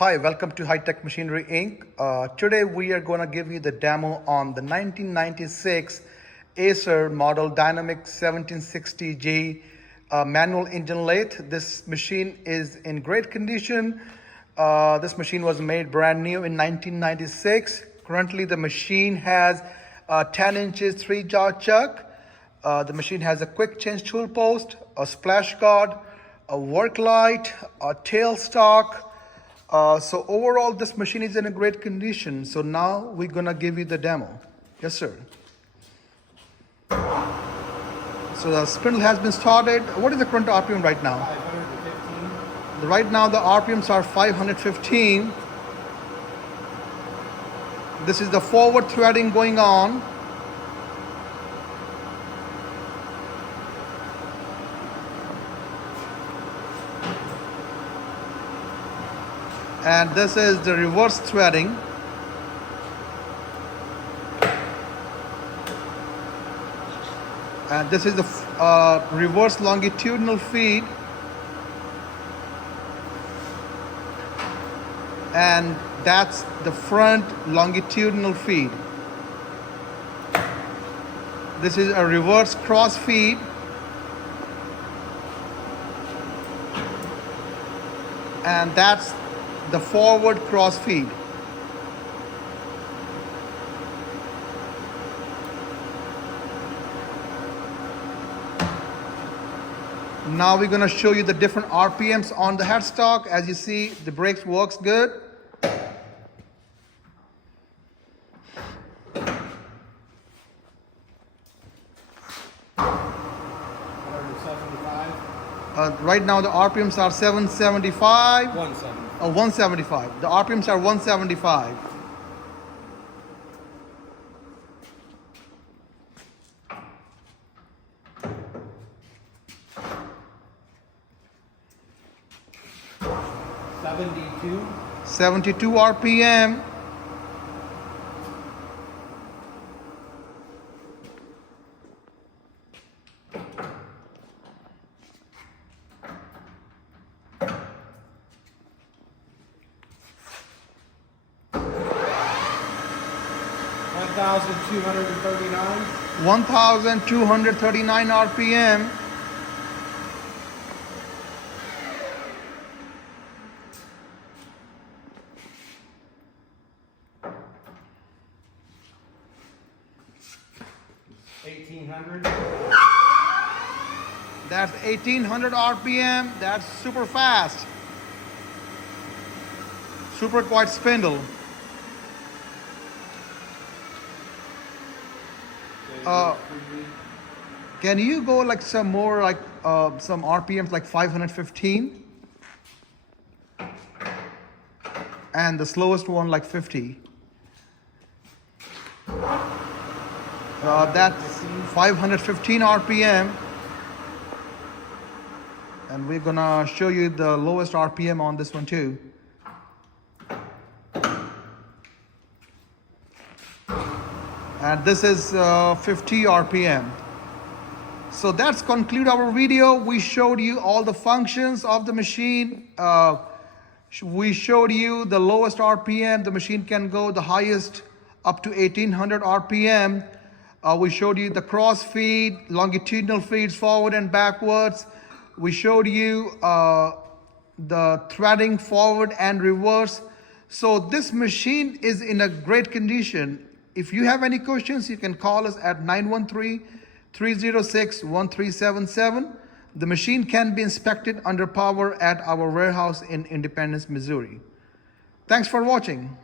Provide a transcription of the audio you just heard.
Hi, welcome to High Tech Machinery Inc. Today we are going to give you the demo on the 1996 Acer model Dynamic 1760G manual engine lathe. This machine is in great condition. This machine was made brand new in 1996. Currently the machine has 10 inches 3-jaw chuck. The machine has a quick change tool post, a splash guard, a work light, a tailstock. So overall, this machine is in a great condition. So now we're gonna give you the demo. Yes, sir. So the spindle has been started. What is the current RPM right now? 515. Right now the RPMs are 515. This is the forward threading going on. And this is the reverse threading. And this is the reverse longitudinal feed. And that's the front longitudinal feed. This is a reverse cross feed. And that's the forward cross feed. Now we're going to show you the different RPMs on the headstock. As you see, the brakes works good. Right now the RPMs are 775. 175. The RPMs are 175. Seventy-two RPM. One thousand 1,239 RPM. That's 1,800 RPM. That's super fast. Super quiet spindle. Can you go like some more like some RPMs like 515? And the slowest one like 50. That's 515 RPM. And we're gonna show you the lowest RPM on this one too. And this is 50 RPM. So that's conclude our video. We showed you all the functions of the machine. We showed you the lowest RPM. The machine can go the highest up to 1,800 RPM. We showed you the cross feed, longitudinal feeds forward and backwards. We showed you the threading forward and reverse. So this machine is in a great condition. If you have any questions, you can call us at 913-306-1377. The machine can be inspected under power at our warehouse in Independence, Missouri. Thanks for watching.